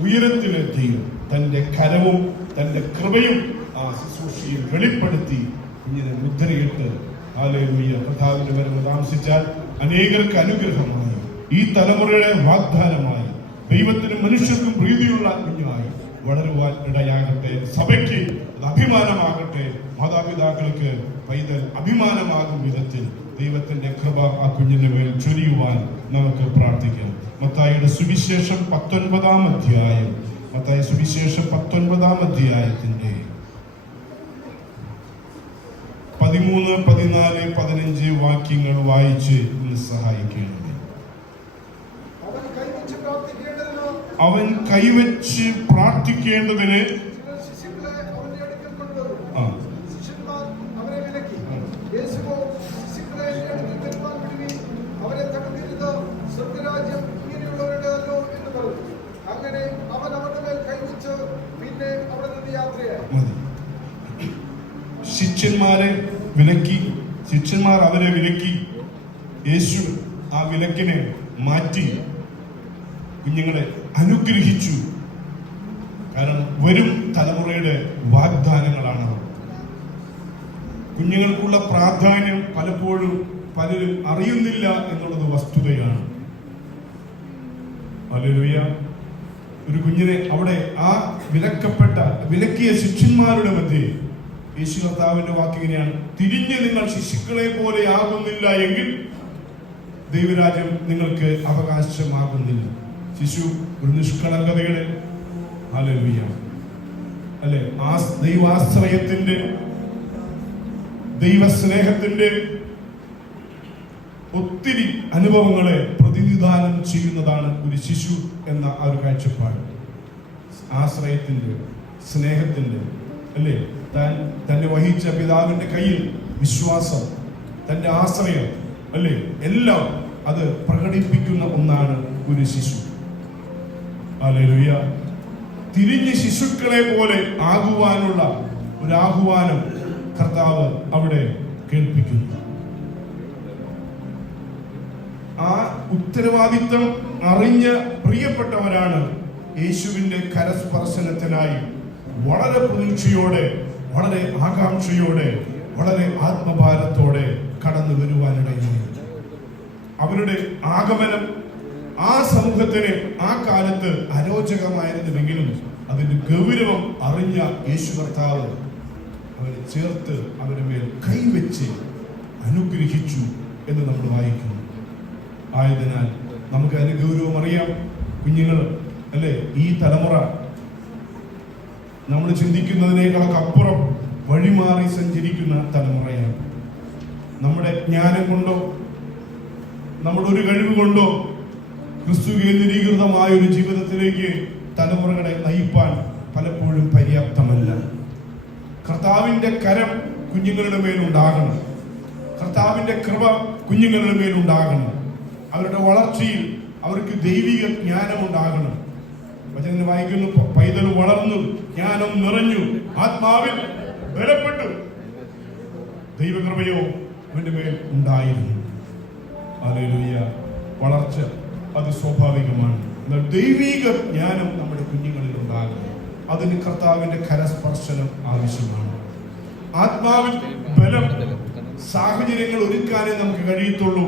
ഉയരത്തിലെ ദൈവം തന്റെ കരവും തന്റെ കൃപയും ആ ശുശ്രൂഷയിൽ വെളിപ്പെടുത്തി കുഞ്ഞിനെ മുദ്രയിട്ട് ഹല്ലേലൂയ കർത്താവിന്റെ വരവ് താമസിച്ചാൽ അനേകർക്ക് അനുഗ്രഹമായി, ഈ തലമുറയുടെ വാഗ്ദാനമായി, ദൈവത്തിനും മനുഷ്യർക്കും പ്രീതിയുള്ള കുഞ്ഞായി വളരുവാൻ ഇടയാകട്ടെ. സഭയ്ക്ക് അത് അഭിമാനമാകട്ടെ. മാതാപിതാക്കൾക്ക് പൈതൽ അഭിമാനമാകും വിധത്തിൽ ദൈവത്തിന്റെ കൃപ ആ കുഞ്ഞിന്റെ മേൽ ചൊരിയുവാൻ നമുക്ക് പ്രാർത്ഥിക്കാം. മത്തായിയുടെ സുവിശേഷം 19-ാം അധ്യായം, മത്തായി സുവിശേഷം 19-ാം അധ്യായത്തിന്റെ 13, 14, 15 വാക്യങ്ങൾ വായിച്ച് ഇന്ന് സഹായിക്കണം. അവൻ കൈവച്ച് പ്രാർത്ഥിക്കേണ്ടതിന് ശിഷ്യന്മാർ അവരെ വിലക്കി. യേശു ആ വിലക്കിനെ മാറ്റി കുഞ്ഞുങ്ങളെ അനുഗ്രഹിച്ചു. കാരണം വരും തലമുറയുടെ വാഗ്ദാനങ്ങളാണ്. കുഞ്ഞുങ്ങൾക്കുള്ള പ്രാധാന്യം പലപ്പോഴും പലരും അറിയുന്നില്ല എന്നുള്ളത് വസ്തുതയാണ്. ഹല്ലേലൂയ. ഒരു കുഞ്ഞിനെ അവിടെ ആ വിലക്കിയ ശിഷ്യന്മാരുടെ മധ്യേ യേശു കർത്താവിന്റെ വാക്കിങ്ങനെയാണ്: തിരിഞ്ഞ് നിങ്ങൾ ശിശുക്കളെ പോലെ ആകുന്നില്ല എങ്കിൽ ദൈവരാജ്യം നിങ്ങൾക്ക് അവകാശമാകുന്നില്ല. ശിശു ഒരു നിഷ്കളങ്കതയുടെ ഹല്ലേലൂയ അല്ലെ, ദൈവാശ്രയത്തിന്റെ, ദൈവസ്നേഹത്തിന്റെ ഒത്തിരി അനുഭവങ്ങളെ പ്രതിനിധാനം ചെയ്യുന്നതാണ് ഒരു ശിശു എന്ന ആ ഒരു കാഴ്ചപ്പാട്. ആശ്രയത്തിന്റെ, സ്നേഹത്തിന്റെ അല്ലേ, തന്നെ വഹിച്ച പിതാവിന്റെ കയ്യിൽ വിശ്വാസം, തന്റെ ആശ്രയം അല്ലേ, എല്ലാം അത് പ്രകടിപ്പിക്കുന്ന ഒന്നാണ് ഒരു ശിശു. ഹല്ലേലൂയ. തിരിഞ്ഞ് ശിശുക്കളെ പോലെ ആകുവാനുള്ള ഒരു ആഹ്വാനം കർത്താവ് അവിടെ കേൾപ്പിക്കുന്നു. ആ ഉത്തരവാദിത്വം അറിഞ്ഞ പ്രിയപ്പെട്ടവരാണ് യേശുവിന്റെ കരസ്പർശനത്തിനായി വളരെ പ്രതീക്ഷയോടെ, വളരെ ആകാംക്ഷയോടെ, വളരെ ആത്മഭാരത്തോടെ കടന്നു വരുവാനിടയായി. അവരുടെ ആഗമനം ആ സമൂഹത്തിന് ആ കാലത്ത് അരോചകമായിരുന്നുവെങ്കിലും അതിന്റെ ഗൗരവം അറിഞ്ഞ യേശു കർത്താവ് അവരെ ചേർത്ത് അവരുടെ മേൽ കൈവച്ച് അനുഗ്രഹിച്ചു എന്ന് നമ്മൾ വായിക്കുന്നു. ആയതിനാൽ നമുക്ക് അതിന്റെ ഗൗരവം അറിയാം. കുഞ്ഞുങ്ങൾ അല്ലെ, ഈ തലമുറ നമ്മൾ ചിന്തിക്കുന്നതിനേക്കാളൊക്കെ അപ്പുറം വഴിമാറി സഞ്ചരിക്കുന്ന തലമുറയാണ്. നമ്മുടെ ജ്ഞാനം കൊണ്ടോ നമ്മുടെ ഒരു കഴിവ് കൊണ്ടോ ക്രിസ്തു കേന്ദ്രീകൃതമായ ഒരു ജീവിതത്തിലേക്ക് തലമുറകളെ നയിപ്പാൻ പലപ്പോഴും പര്യാപ്തമല്ല. കർത്താവിന്റെ കരം കുഞ്ഞുങ്ങളുടെ മേലുണ്ടാകണം. കർത്താവിന്റെ കൃപ കുഞ്ഞുങ്ങളുടെ മേലുണ്ടാകണം. അവരുടെ വളർച്ചയിൽ അവർക്ക് ദൈവിക ജ്ഞാനം ഉണ്ടാകണം. വചനം വായിക്കുന്നു: പൈതൽ വളർന്നു, ജ്ഞാനം നിറഞ്ഞു, ആത്മാവിൽ ബലപ്പെട്ടു. ദൈവകൃപയോ അവന്റെ മേൽ ഉണ്ടായിരുന്നു. ഹല്ലേലൂയ. വളർച്ച അത് സ്വാഭാവികമാണ്. എന്നാൽ ദൈവിക ജ്ഞാനം നമ്മുടെ കുഞ്ഞുങ്ങളിൽ ഉണ്ടാകും. അതിന് കർത്താവിന്റെ കരസ്പർശനം ആവശ്യമാണ്. ആത്മാവിൽ ബലം, സാഹചര്യങ്ങൾ ഒരുക്കാനേ നമുക്ക് കഴിയത്തുള്ളൂ.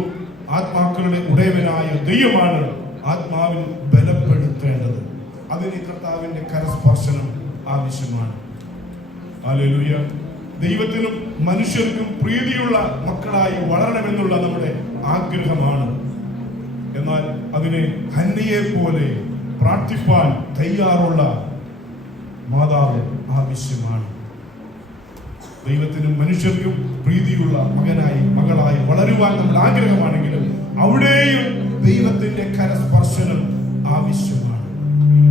ആത്മാക്കളുടെ ഉടയവനായ ദൈവമാണ് ആത്മാവിൽ ബലപ്പെടുത്തേണ്ടത്. അതിന് കർത്താവിന്റെ കരസ്പർശനം ആവശ്യമാണ്. ഹല്ലേലൂയ. ദൈവത്തിനും മനുഷ്യർക്കും പ്രീതിയുള്ള മക്കളായി വളരണമെന്നുള്ള നമ്മുടെ ആഗ്രഹമാണ്. എന്നാൽ അതിനെ ഹന്നയെ പോലെ പ്രാർത്ഥിപ്പാൻ തയ്യാറുള്ള മാതാവ് ആവശ്യമാണ്. ദൈവത്തിനും മനുഷ്യർക്കും പ്രീതിയുള്ള മകളായി വളരുവാൻ നമ്മൾ ആഗ്രഹമാണെങ്കിലും അവിടെയും ദൈവത്തിന്റെ കരസ്പർശനം ആവശ്യമാണ്.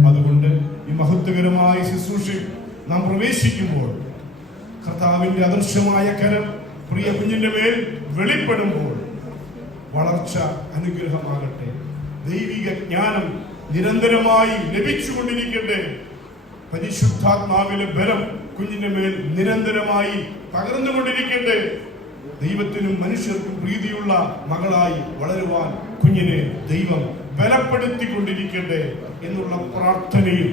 അതുകൊണ്ട് ഈ മഹത്വകരമായ ശുശ്രൂഷയിൽ നാം പ്രവേശിക്കുമ്പോൾ കർത്താവിന്റെ അദൃശ്യമായ കരം പ്രിയ കുഞ്ഞിന്റെ മേൽ വെളിപ്പെടുമ്പോൾ വളർച്ച അനുഗ്രഹമാകട്ടെ. ദൈവിക ജ്ഞാനം നിരന്തരമായി ലഭിച്ചുകൊണ്ടിരിക്കട്ടെ. പരിശുദ്ധാത്മാവിലെ ബലം കുഞ്ഞിന്റെ മേൽ നിരന്തരമായി പകർന്നുകൊണ്ടിരിക്കട്ടെ. ദൈവത്തിനും മനുഷ്യർക്കും പ്രീതിയുള്ള മകളായി വളരുവാൻ കുഞ്ഞിനെ ദൈവം ബലപ്പെടുത്തിക്കൊണ്ടിരിക്കട്ടെ എന്നുള്ള പ്രാർത്ഥനയും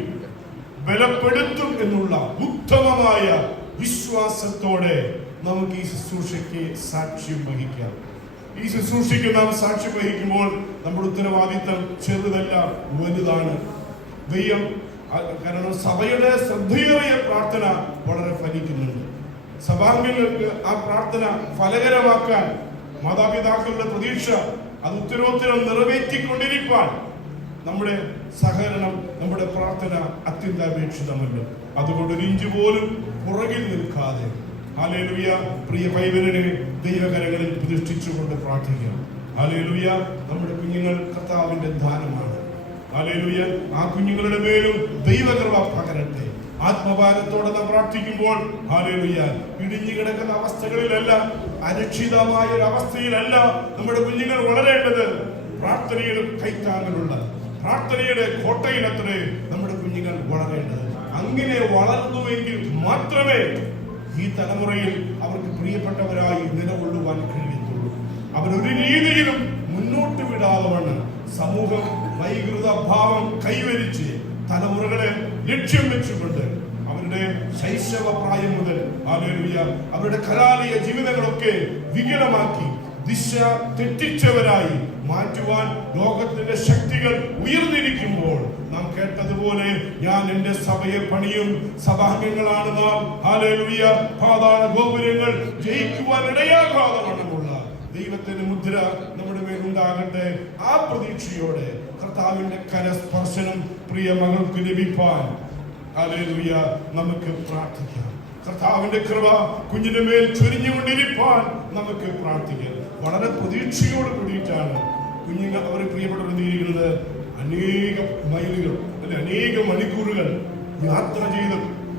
ബലപ്പെടുത്തും എന്നുള്ള ഉത്തമമായ വിശ്വാസത്തോടെ നമുക്ക് ഈ ശുശ്രൂഷയ്ക്ക് സാക്ഷ്യം വഹിക്കാം. ഈ ശുശ്രൂഷയ്ക്ക് നാം സാക്ഷ്യം വഹിക്കുമ്പോൾ നമ്മുടെ ഉത്തരവാദിത്തം ചെറുതല്ല, വലുതാണ്. ദൈവം കാരണം സഭയുടെ ശ്രദ്ധയേറിയ പ്രാർത്ഥന വളരെ ഫലിക്കുന്നുണ്ട്. സഭാംഗങ്ങൾക്ക് ആ പ്രാർത്ഥന ഫലകരമാക്കാൻ മാതാപിതാക്കളുടെ പ്രതീക്ഷ അത് ഉത്തരോത്തരം നിറവേറ്റിക്കൊണ്ടിരിക്കാൻ നമ്മുടെ സഹകരണം, നമ്മുടെ പ്രാർത്ഥന അത്യന്താപേക്ഷിതമല്ല. അതുകൊണ്ട് ഒരു ഇഞ്ച് പോലും പുറകിൽ നിൽക്കാതെ ഹല്ലേലൂയ പ്രിയ പൈതലിനെ ദൈവകരങ്ങളിൽ പ്രതിഷ്ഠിച്ചുകൊണ്ട് പ്രാർത്ഥിക്കാം. ഹല്ലേലൂയ നമ്മുടെ കുഞ്ഞുങ്ങൾ കർത്താവിന്റെ ദാനമാണ്. ഹല്ലേലൂയ ആ കുഞ്ഞുങ്ങളുടെ മേലും ദൈവകൃപ പകരട്ടെ. ആത്മഭാരത്തോടെ നാം പ്രാർത്ഥിക്കുമ്പോൾ ഹല്ലേലൂയ ഇടിഞ്ഞു കിടക്കുന്ന അവസ്ഥകളിലല്ല, അരക്ഷിതമായ ഒരു അവസ്ഥയിലല്ല നമ്മുടെ കുഞ്ഞുങ്ങൾ വളരേണ്ടത്. പ്രാർത്ഥനയുടെ കൈത്താങ്ങലുള്ള പ്രാർത്ഥനയുടെ കോട്ടയിലത്രേ നമ്മുടെ കുഞ്ഞുങ്ങൾ വളരേണ്ടത്. അങ്ങനെ വളർന്നുവെങ്കിൽ മാത്രമേ ഈ തലമുറയിൽ അവർക്ക് പ്രിയപ്പെട്ടവരായി നിലകൊള്ളുവാൻ കഴിയത്തുള്ളൂ. അവരൊരു രീതിയിലും മുന്നോട്ട് വിടാതെ വണ്ണം സമൂഹം വൈകൃത ഭാവം കൈവരിച്ച് തലമുറകളെ ലക്ഷ്യം വെച്ചുകൊണ്ട് അവരുടെ ശൈശവ പ്രായം മുതൽ അവരുടെ കലാലയ ജീവിതങ്ങളൊക്കെ വികലമാക്കി ദിശ തെറ്റിച്ചവരായി മാറ്റുവാൻ ലോകത്തിന്റെ ശക്തികൾ ഉയർന്നിരിക്കുമ്പോൾ നാം കേട്ടതുപോലെ ഞാൻ എന്റെ സഭയെ പണിയും, സഭാംഗങ്ങളാണ് നാം, ഹല്ലേലൂയ, പാതാള ഗോപുരങ്ങൾ ജയിക്കുവാൻ ഇടയാകാതെ വണ്ണമുള്ള ദൈവത്തിന്റെ മുദ്ര നമ്മുടെ മേലുണ്ടാകട്ടെ. ആ പ്രതീക്ഷയോടെ കർത്താവിന്റെ കരസ്പർശനം പ്രിയ മകൾക്ക് ലഭിപ്പാൻ ഹല്ലേലൂയ നമുക്ക് പ്രാർത്ഥിക്കാം. കർത്താവിന്റെ കൃപ കുഞ്ഞിന്റെ മേൽ ചൊരിഞ്ഞുകൊണ്ടിരിക്കാൻ നമുക്ക് പ്രാർത്ഥിക്കാം. വളരെ പ്രതീക്ഷയോട് കൂടിയിട്ടാണ് കുഞ്ഞുങ്ങൾ അവരെ പ്രിയപ്പെട്ടവരിക്കുന്നത്. അനേക മൈലുകൾ അല്ലെ അനേക മണിക്കൂറുകൾ യാത്ര ചെയ്ത്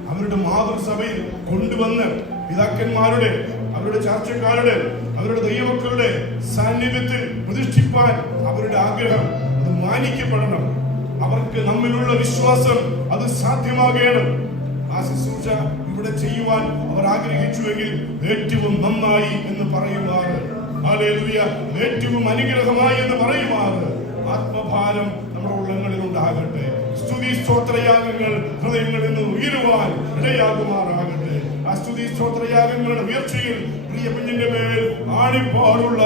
അവരുടെ മാതൃസഭയിൽ കൊണ്ടുവന്ന് പിതാക്കന്മാരുടെ, അവരുടെ ചാർച്ചക്കാരുടെ, അവരുടെ ദൈവമക്കളുടെ സാന്നിധ്യത്തിൽ പ്രതിഷ്ഠിപ്പാൻ അവരുടെ ആഗ്രഹം അത് മാനിക്കപ്പെടണം. അവർക്ക് നമ്മിലുള്ള വിശ്വാസം അത് സാധ്യമാകണം. ആ ശുശ്രൂഷ ഇവിടെ ചെയ്യുവാൻ അവർ ആഗ്രഹിച്ചുവെങ്കിൽ ഏറ്റവും നന്നായി എന്ന് പറയുമാറ്, ഹല്ലേലൂയ, ഏറ്റവും അനുഗ്രഹമായി എന്ന് പറയുമാറ് ആത്മഭാരം നമ്മുടെ ഉള്ളങ്ങളിൽ ഉണ്ടാകട്ടെ. സ്തുതി സ്തോത്രയാഗങ്ങൾ ഹൃദയങ്ങളിൽ നിന്ന് ഉയരുവാൻ ഇടയാകുമാറാകട്ടെ. ആ സ്തുതി സ്തോത്രയാഗങ്ങളുടെ ഉയർച്ചയിൽ പ്രിയ കുഞ്ഞിന്റെ മേൽ ആണിപ്പാടുള്ള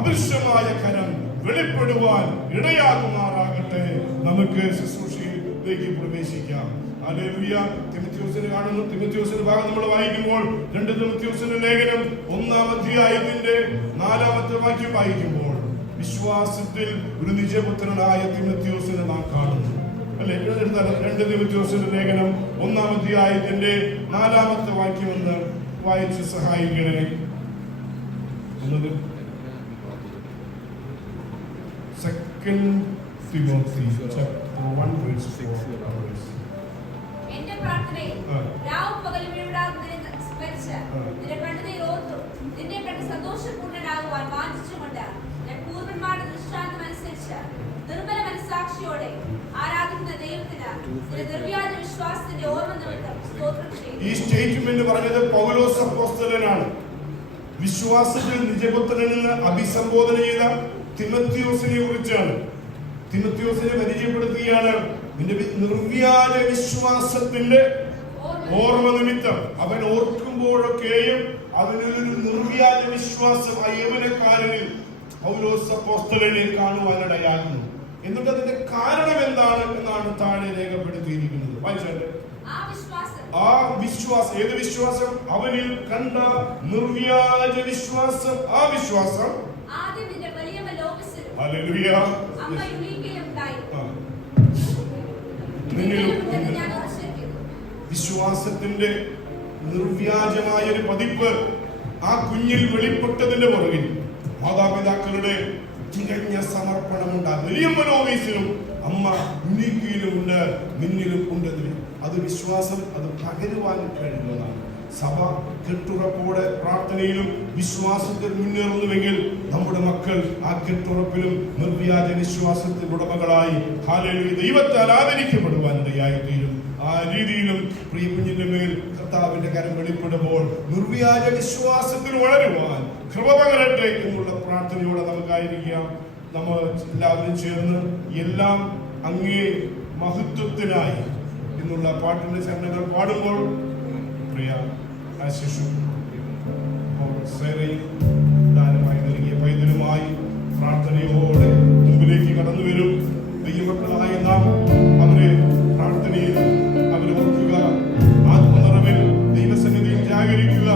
അദൃശ്യമായ കരം വെളിപ്പെടുവാൻ ഇടയാകുമാറാകട്ടെ. നമുക്ക് ശുശ്രൂഷയിലേക്ക് പ്രവേശിക്കാം. ഹല്ലേലൂയ. തിമോഥെയോസിനെ കാണുന്നു. തിമോഥെയോസിന്റെ ഭാഗം നമ്മൾ വായിക്കുമ്പോൾ 2 തിമോഥെയോസിന്റെ ലേഖനം 1-ാം അധ്യായത്തിന്റെ 4-ാമത്തെ വാക്യം വായിക്കുമ്പോൾ വിശ്വാസത്തിൽ ഒരു നിജപുത്രനായ തിമോഥെയോസിനെ നാം കാണുന്നു. അല്ലെ 2 തിമോഥെയോസിന്റെ ലേഖനം 1-ാം അധ്യായത്തിന്റെ 4-ാമത്തെ വാക്യം ഒന്ന് വായിച്ച് സഹായിക്കണേ. Second Timothy chapter 1 verse 4. എന്റെ പ്രാർത്ഥനയിൽ രാവും പകലും ഇടപെടാതെ സ്മരിച്ച് നിന്റെ കണ്ണുനീർ ഓർത്തു നിന്നെ കണ്ട് സന്തോഷപൂർണ്ണനാകുവാൻ വാഞ്ചിച്ചുകൊണ്ട് ഞാൻ പൂർവന്മാരുടെ ദൃഷ്ടാന്തം അനുസരിച്ച് നിർമ്മല മനസ്സാക്ഷിയോടെ ആരാധിക്കുന്ന ദൈവത്തിന് നിന്റെ നിർവ്യാജ വിശ്വാസത്തിന്റെ ഓർമ്മ നിമിത്തം സ്തോത്രം ചെയ്യുന്നു. ഈ സ്റ്റേറ്റ്മെന്റ് പറഞ്ഞത് പൗലോസ് അപ്പോസ്തലനാണ്. വിശ്വാസത്തിൽ നിജപുത്രനെന്ന് അഭിസംബോധന ചെയ്ത തിമോഥെയോസിനെ കുറിച്ചാണ്. തിമോഥെയോസിനെ പരിചയപ്പെടുത്തുകയാണ്. നിന്റെ നിർവ്യാജ വിശ്വാസത്തിന്റെ ഓർമ്മ നിമിത്തം അവൻ ഓർക്കുമ്പോഴൊക്കെയും അതിനൊരു നിർവ്യാജ വിശ്വാസം ആ യൗവനക്കാരനിൽ പൗലോസ് അപ്പോസ്തലനെ കാണുവാനിടയാകുന്നു. എന്നിട്ട് അതിന്റെ കാരണം എന്താണ് എന്നാണ് താഴെ രേഖപ്പെടുത്തിയിരിക്കുന്നത്. വായിച്ചാട്ടെ. ആ വിശ്വാസം, ഏത് വിശ്വാസം? അവനിൽ കണ്ട നിർവ്യാജ വിശ്വാസം. ആ വിശ്വാസം ഹല്ലേലൂയ വിശ്വാസത്തിന്റെ നിർവ്യാജമായ ഒരു പതിപ്പ് ആ കുഞ്ഞിൽ വെളിപ്പെട്ടതിന്റെ പുറകിൽ മാതാപിതാക്കളുടെ തികഞ്ഞ സമർപ്പണമുണ്ട്. വലിയ മനോവീസിലും അമ്മ ഉണ്ണിക്കയിലുമുണ്ട്, മിന്നിലും ഉണ്ടെന്ന്. അത് വിശ്വാസം അത് പകരുവാൻ കഴിയുന്നതാണ്. സഭ കെട്ടുറപ്പോടെ പ്രാർത്ഥനയിലും വിശ്വാസത്തിൽ മുന്നേറുന്നുവെങ്കിൽ നമ്മുടെ മക്കൾ ആ കെട്ടുറപ്പിലും നിർവ്യാജ വിശ്വാസത്തിൽ ഉടമകളായി ഹല്ലേലൂയ ദൈവത്താൽ ആദരിക്കപ്പെടുവാൻ ഇടയായിത്തീരും. ആ രീതിയിലും പ്രിയ കുഞ്ഞിന്റെ മേൽ കർത്താവിന്റെ കരം വെളിപ്പെടുമ്പോൾ നിർവ്യാജ വിശ്വാസത്തിൽ വളരുവാൻ കൃപ പകരട്ടെ എന്നുള്ള പ്രാർത്ഥനയോടെ നമുക്കായിരിക്കാം. നമ്മൾ എല്ലാവരും ചേർന്ന് എല്ലാം അങ്ങേ മഹത്വത്തിനായി എന്നുള്ള പാട്ടിന്റെ ചരണങ്ങൾ പാടുമ്പോൾ പ്രിയ ആശിഷു ദാനമായി നൽകിയ പൈതലുമായി പ്രാർത്ഥനയോടെ മുമ്പിലേക്ക് കടന്നു വരും. ദൈവമക്കളായ നാം അവരെ പ്രാർത്ഥനയിൽ അവരെ ഓർക്കുക, ആത്മനിറവിൽ ദൈവസന്നിധിയിൽ ജാഗരിക്കുക.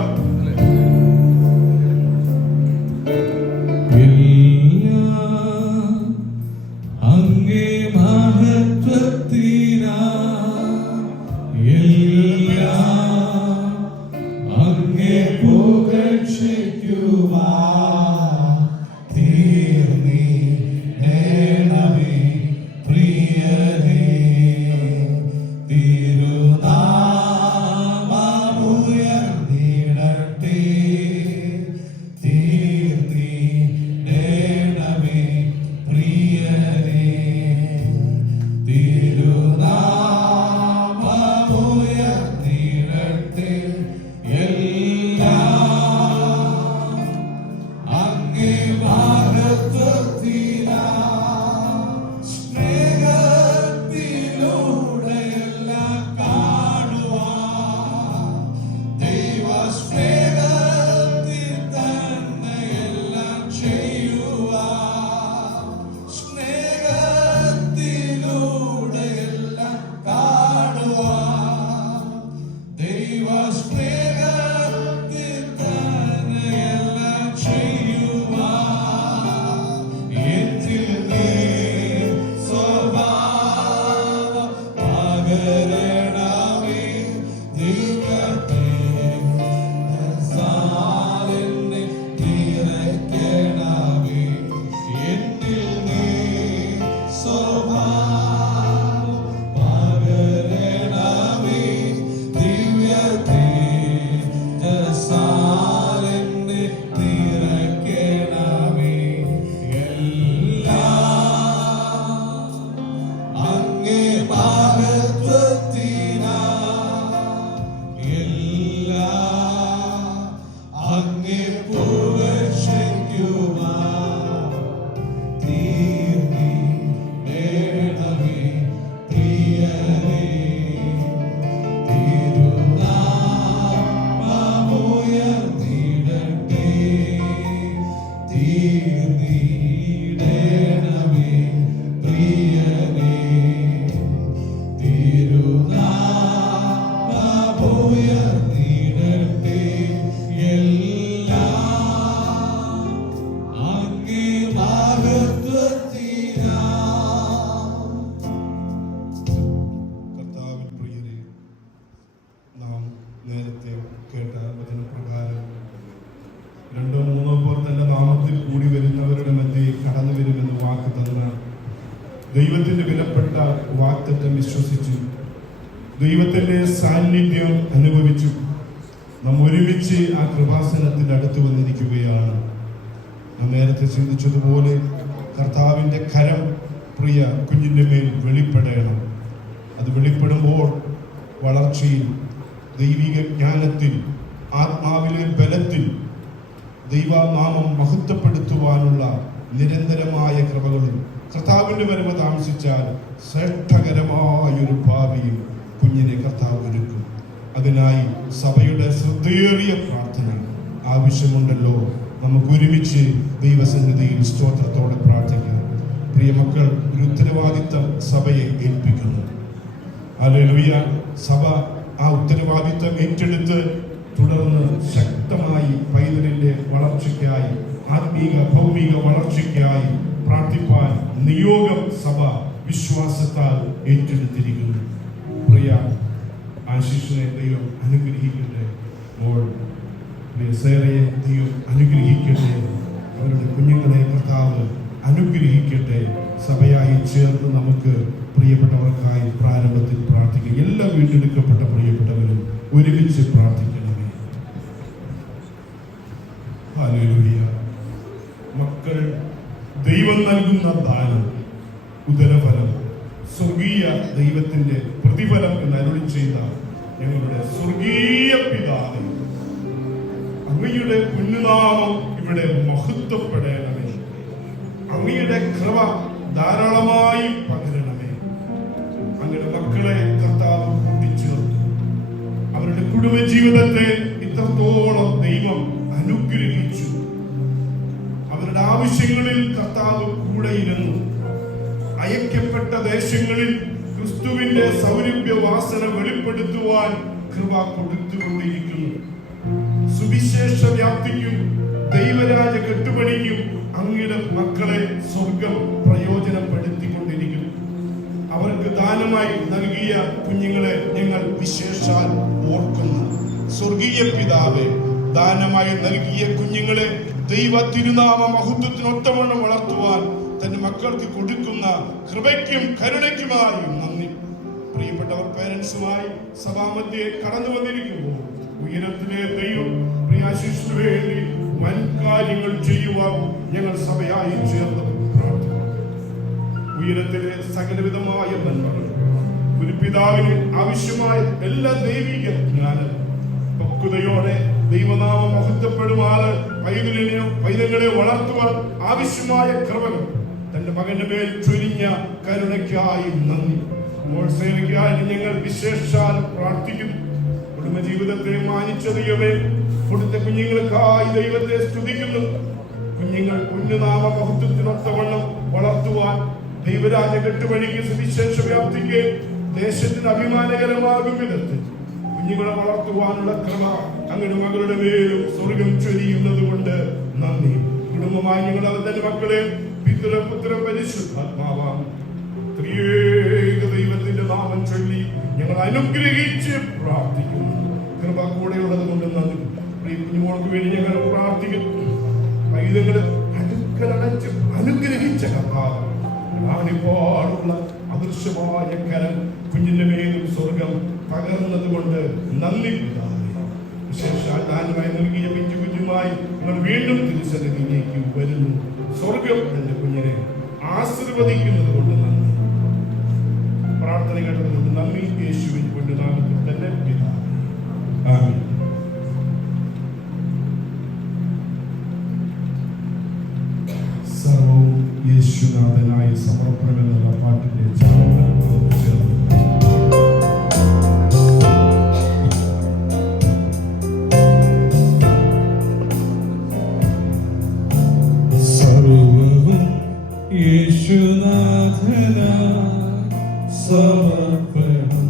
ദൈവത്തിന്റെ വിലപ്പെട്ട വാഗ്ദത്തം വിശ്വസിച്ചു, ദൈവത്തിന്റെ സാന്നിധ്യം അനുഭവിച്ചു. നാം ഒരുമിച്ച് ആ കൃപാസനത്തിന്റെ അടുത്ത് വന്നിരിക്കുകയാണ്. നാം നേരത്തെ ചിന്തിച്ചതുപോലെ കർത്താവിന്റെ കരം പ്രിയ കുഞ്ഞിന്റെ മേൽ വെളിപ്പെടണം. അത് വെളിപ്പെടുമ്പോൾ വളർച്ചയിൽ, ദൈവിക ജ്ഞാനത്തിൽ, ആത്മാവിലെ ബലത്തിൽ ദൈവനാമം മഹത്വപ്പെടുത്തുവാനുള്ള നിരന്തരമായ കൃപകളും കർത്താവിന്റെ വരവ് താമസിച്ചാൽ ശ്രേഷ്ഠകരമായൊരു ഭാവിയും കുഞ്ഞിനെ കർത്താവ് ഒരുക്കും. അതിനായി സഭയുടെ ശ്രദ്ധയേറിയ പ്രാർത്ഥന ആവശ്യമുണ്ടല്ലോ. നമുക്ക് ഒരുമിച്ച് ദൈവസന്നിധിയിൽ സ്തോത്രത്തോടെ പ്രാർത്ഥിക്കാം. പ്രിയ മക്കൾ, ഒരു ഉത്തരവാദിത്തം സഭയെ ഏൽപ്പിക്കുന്നു. ഹല്ലേലൂയ. സഭ ആ ഉത്തരവാദിത്തം ഏറ്റെടുത്ത് തുടർന്ന് ശക്തമായി പൈതലിന്റെ വളർച്ചയ്ക്കായി, ആത്മീക ഭൗമിക വളർച്ചയ്ക്കായി പ്രാർത്ഥിപ്പാൻ നിയോഗം സഭ വിശ്വാസത്താൽ ഏറ്റെടുത്തിരിക്കുന്നു. പ്രിയ ആശിഷിനെ ദൈവം അനുഗ്രഹിക്കട്ടെ. സേറയെ ദൈവം അനുഗ്രഹിക്കട്ടെ. അവരുടെ കുഞ്ഞുങ്ങളെ കർത്താവ് അനുഗ്രഹിക്കട്ടെ. സഭയായി ചേർന്ന് നമുക്ക് പ്രിയപ്പെട്ടവർക്കായി പ്രാരംഭത്തിൽ പ്രാർത്ഥിക്കാം. എല്ലാ വീണ്ടെടുക്കപ്പെട്ട പ്രിയപ്പെട്ടവരും ഒരുമിച്ച് പ്രാർത്ഥിക്കണമേ. ഹല്ലേലൂയ. മക്കൾ ദൈവം നൽകുന്ന ദാനം, ഉദരഫലം, സ്വർഗീയ ദൈവത്തിന്റെ പ്രതിഫലം എന്ന് അരുളി ചെയ്ത ഞങ്ങളുടെ സ്വർഗീയ പിതാവേ, അങ്ങയുടെ പുണ്യനാമം ഇവിടെ മഹത്വപ്പെടണമേ. അങ്ങയുടെ കൃപ ധാരാളമായി പകരണമേ. അങ്ങയുടെ മക്കളെ കർത്താവ് കൂട്ടിച്ചേർത്തു. അവരുടെ കുടുംബജീവിതത്തെ ഇത്രത്തോളം ദൈവം അനുഗ്രഹിച്ചു. അവരുടെ ആവശ്യങ്ങളിൽ കർത്താവ് കൂടെയിരുന്നു. അയക്കപ്പെട്ട ദേശങ്ങളിൽ ക്രിസ്തുവിന്റെ സൗരഭ്യ വാസന വെളിപ്പെടുത്തുവാൻ കൃപ കൊടുത്തുകൊണ്ടിരിക്കുന്നു. സുവിശേഷ വ്യാപ്തിക്കും ദൈവരാജ കെട്ടുപണിക്കും അങ്ങയുടെ മക്കളെ സ്വർഗം പ്രയോജനപ്പെടുത്തിക്കൊണ്ടിരിക്കുന്നു. അവർക്ക് ദാനമായി നൽകിയ കുഞ്ഞുങ്ങളെ ഞങ്ങൾ വിശേഷാൽ ഓർക്കുന്നു. സ്വർഗീയ പിതാവേ, ദാനമായി നൽകിയ കുഞ്ഞുങ്ങളെ ദൈവ തിരുനാമ മഹത്വത്തിനൊത്തവണ്ണം വളർത്തുവാൻ തന്റെ മക്കൾക്ക് കൊടുക്കുന്ന കൃപയ്ക്കും കരുണയ്ക്കുമായി നന്ദി. പ്രിയപ്പെട്ടവർ പേരൻസുമായി സഭാമധ്യേ കടന്നു വന്നിരിക്കുമ്പോൾ ഉയരത്തിലെ ദൈവം പ്രിയാശിഷിനു വേണ്ടി വൻ കാര്യങ്ങൾ ചെയ്യുവാൻ ഞങ്ങൾ സഭയായി ചേർന്ന് പ്രാർത്ഥിക്കുന്നു. ഉയരത്തിലെ സകലവിധമായ നന്മകൾ ഒരു പിതാവിന് ആവശ്യമായ എല്ലാ ദൈവിക ജ്ഞാനം പക്വതയോടെ ദൈവനാമം മഹത്വപ്പെടുമാറ് പൈതങ്ങളെ വളർത്തുവാൻ ആവശ്യമായ കൃപകൾ തന്റെ മകന്റെ മേൽ ചൊരിഞ്ഞ കരുണയ്ക്കായി നന്ദി. സേവയ്ക്കായി ഞങ്ങൾ വിശേഷാൽ പ്രാർത്ഥിക്കുന്നു. കുടുംബജീവിതത്തെ മാനിച്ച ദൈവമേ, കൊടുത്ത കുഞ്ഞുങ്ങൾക്കായി ദൈവത്തെ സ്തുതിക്കുന്നു. കുഞ്ഞുങ്ങൾ പുണ്യനാമ മഹത്വത്തിനൊത്തവണ്ണം വളർത്തുവാൻ ദൈവരാജ കെട്ടുപണിക്ക് സുവിശേഷ വ്യാപ്തിക്ക് ദേശത്തിന് അഭിമാനകരമാകും വിധത്തിൽ കുഞ്ഞുങ്ങളെ വളർത്തുവാനുള്ള കൃപ അങ്ങയുടെ മകളുടെ മേലും സ്വർഗം ചൊരിയുന്നത് കൊണ്ട് നന്ദി. കുടുംബമായി ഞങ്ങൾ അവരുടെ മക്കളെ പിതൃപുത്ര പരിശുദ്ധാത്മാവാം ത്രിയേക ദൈവത്തിന്റെ നാമം ചൊല്ലി ഞങ്ങൾ അനുഗ്രഹിച്ച് പ്രാർത്ഥിക്കുന്നു. കൃപ കൂടെയുള്ളത് കൊണ്ട് നന്ദി. കുഞ്ഞുമോൾക്ക് വേണ്ടി ഞങ്ങൾ പ്രാർത്ഥിക്കുന്നു. പൈതങ്ങളെ അടുക്കലടച്ച് അനുഗ്രഹിച്ച കർത്താവ് ആണിപ്പാടുള്ള അദൃശ്യമായ കരം കുഞ്ഞിന്റെ മേലും സ്വർഗം പകർന്നത് കൊണ്ട് നന്ദി. വിശേഷാൽ ദാനമായി നൽകിയ പിഞ്ചു കുഞ്ഞുമായി നിങ്ങൾ വീണ്ടും തിരുസന്നിധിയിലേക്ക് വരുന്നു. സ്വർഗം എന്റെ കുഞ്ഞിനെ ആശീർവദിക്കുന്നത് കൊണ്ട് നന്ദി. പ്രാർത്ഥന കേട്ടതുകൊണ്ട് നന്ദി. യേശുവിൻ കൊണ്ട് നാമത്തിൽ തന്നെ പിതാവേ. ആമേൻ. സർവ്വവും യേശുനാഥനായി സമർപ്പണം എന്നുള്ള പാട്ടിന്റെ ചാനൽ സമർപ്പണം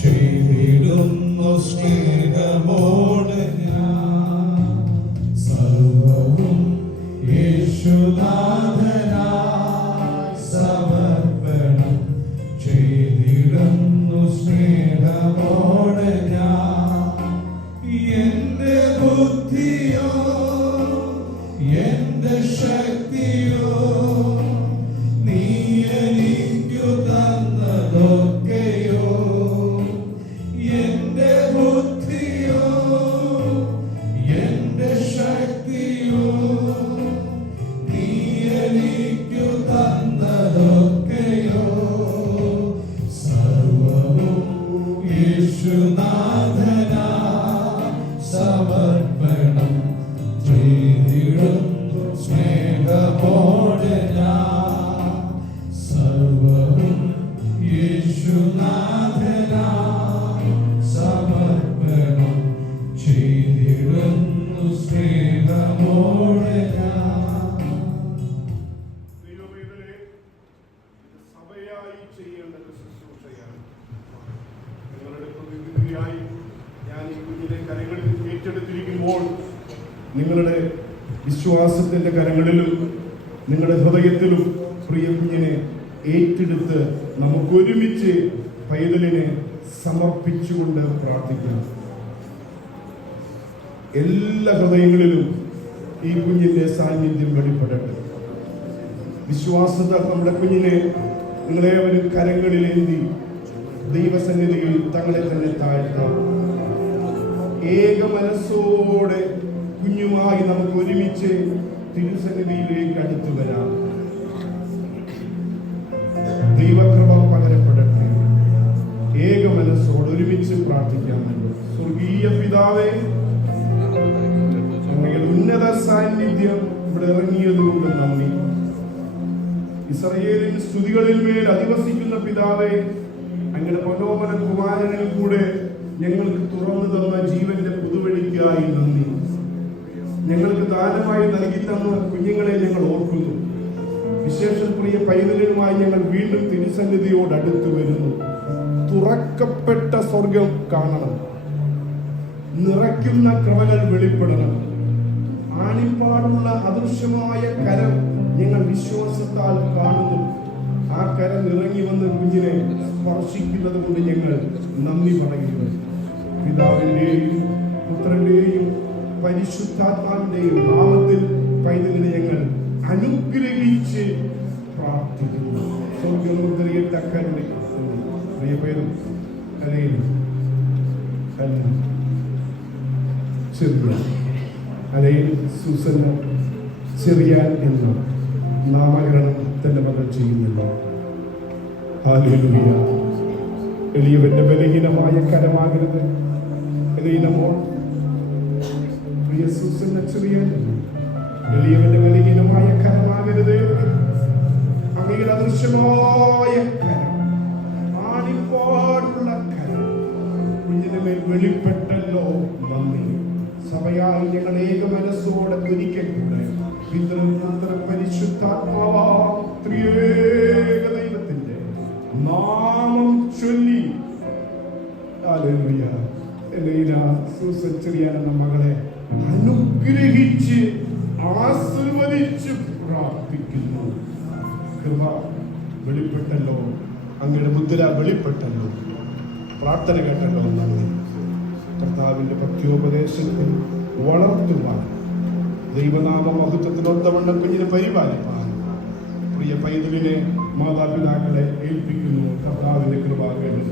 ചെയ്തിടുന്നു സ്നേഹമോടെ ഞാൻ. സർവവും യേശുനാഥനായി സമർപ്പണം ചെയ്തിടുന്നു സ്നേഹമോടെ ഞാൻ. എന്റെ ബുദ്ധിയോ എന്റെ ശക്തിയോ നീ എനിക്കു തന്നതൊക്കെയോ. എന്റെ ബുദ്ധിയോ എന്റെ ശക്തിയോ നീ എനിക്കു തന്നതൊക്കെയോ. സർവവും യേശുനാഥനായി സമർപ്പണം ചെയ്തിടുന്നു സ്നേഹമോടെ ഞാൻ. സർവവും യേശുനാഥനായി സമർപ്പണം ചെയ്തിടുന്നു സ്നേഹമോടെ ഞാൻ. ദൈവമേ, ഇത് സഭയായി ചെയ്യേണ്ട ഒരു ശുശ്രൂഷയാണ്. നിങ്ങളുടെ പ്രതിനിധിയായി ഞാൻ ഈ കുഞ്ഞിനെ കരങ്ങളിൽ ഏറ്റെടുത്തിരിക്കുമ്പോൾ നിങ്ങളുടെ വിശ്വാസത്തിന്റെ കരങ്ങളിലും നിങ്ങളുടെ ഹൃദയത്തിലും പ്രിയ കുഞ്ഞിനെ ഏറ്റെടുത്ത് നമുക്കൊരുമിച്ച് പൈതലിനെ സമർപ്പിച്ചുകൊണ്ട് പ്രാർത്ഥിക്കണം. എല്ലാ ഹൃദയങ്ങളിലും ഈ കുഞ്ഞിന്റെ സാന്നിധ്യം വെളിപ്പെടട്ടെ. വിശ്വാസത നമ്മുടെ കുഞ്ഞിനെ നിങ്ങളേവരും കരങ്ങളിലേന്തി ദൈവസന്നിധിയിൽ തങ്ങളെ തന്നെ താഴ്ത്താം. ഏക മനസ്സോടെ കുഞ്ഞുമായി നമുക്ക് ഒരുമിച്ച് തിരുസന്നിധിയിലേക്ക് അടുത്തു വരാം. ദൈവകൃപ പകരപ്പെടട്ടെ. ഏക മനസ്സോട് ഒരുമിച്ച് പ്രാർത്ഥിക്കാമല്ലോ. സ്വർഗീയ പിതാവേ, അങ്ങയുടെ ഉന്നത സാന്നിധ്യം ഇവിടെ ഇറങ്ങിയതുകൊണ്ട് നന്ദി. ഇസ്രായേലിൻ സ്തുതികളിൽ മേൽ അധിവസിക്കുന്ന പിതാവേ, അങ്ങയുടെ മനോഹര കുമാരനിൽ കൂടെ ഞങ്ങൾക്ക് തുറന്നു തന്ന ജീവന്റെ പുതുവഴിക്കായി നന്ദി. ഞങ്ങൾക്ക് ദാനമായി നൽകി തന്ന കുഞ്ഞുങ്ങളെ ഞങ്ങൾ ഓർക്കുന്നു. വിശേഷം പ്രിയ പൈതലുമായി ഞങ്ങൾ വീണ്ടും തിരുസന്നിധിയോട് അടുത്തു വരുന്നു. തുറക്കപ്പെട്ട സ്വർഗം കാണണം, നിറയ്ക്കുന്ന കൃപകൾ വെളിപ്പെടണം. ആണിപ്പാടുള്ള അദൃശ്യമായ കരം ഞങ്ങൾ വിശ്വാസത്താൽ കാണുന്നു. ആ കരം ഇറങ്ങി വന്ന് കുഞ്ഞിനെ സ്പർശിക്കുന്നത് കൊണ്ട് ഞങ്ങൾ നന്ദി പറയുന്നു. പിതാവിന്റെയും പുത്രന്റെയും പരിശുദ്ധാത്മാവിന്റെയും നാമത്തിൽ പൈതലിനെ ഞങ്ങൾ അനുഗ്രഹിച്ച് പ്രാർത്ഥിക്കുന്നു. സ്വർഗമുദ്രയിട്ട കരുണയ്ക്ക് പ്രിയ പേരും അല്ലെങ്കിൽ ചെറിയ അല്ലെങ്കിൽ സൂസന്ന ചെറിയാൻ എന്ന നാമകരണം തന്റെ മകൾ ചെയ്യുന്നില്ല. ഹല്ലേലൂയ. എളിയവന്റെ ബലഹീനമായ കരമാകരുത്. എളിയമോ പ്രിയ സൂസന്ന ചെറിയാൻ, എളിയവന്റെ ബലഹീനമായ കരമാകരുത്. അങ്ങയുടെ അദൃശ്യമായ കരം, ആണിപ്പാടുള്ള കരം കുഞ്ഞിന്റെ മേൽ വെളിപ്പെട്ടല്ലോ. നന്ദി. സഭയായി ഞങ്ങൾ ഏക മനസ്സോടെ ഒരിക്കൽ കൂടെ പരിശുദ്ധാത്മാവാം ത്രിയേക ദൈവത്തിന്റെ നാമം ചൊല്ലി സൂസൻ ചെറിയാൻ എന്ന മകളെ അനുഗ്രഹിച്ച് ആശീർവദിച്ച് പ്രാർത്ഥിക്കുന്നു. കൃപ വെളിപ്പെട്ടല്ലോ, അങ്ങയുടെ മുദ്ര വെളിപ്പെട്ടല്ലോ, പ്രാർത്ഥന കേട്ടല്ലോ. നന്ദി. കർത്താവിന്റെ ഭക്യോപദേശത്തിൽ വളർത്തുവാൻ, ദൈവനാമ മഹത്വത്തിനൊത്തവണ്ണം കുഞ്ഞിനെ പരിപാലിപ്പാൻ പ്രിയ പൈതലിനെ മാതാപിതാക്കളെ ഏൽപ്പിക്കുന്നു. കർത്താവിന്റെ കൃപ കേട്ട്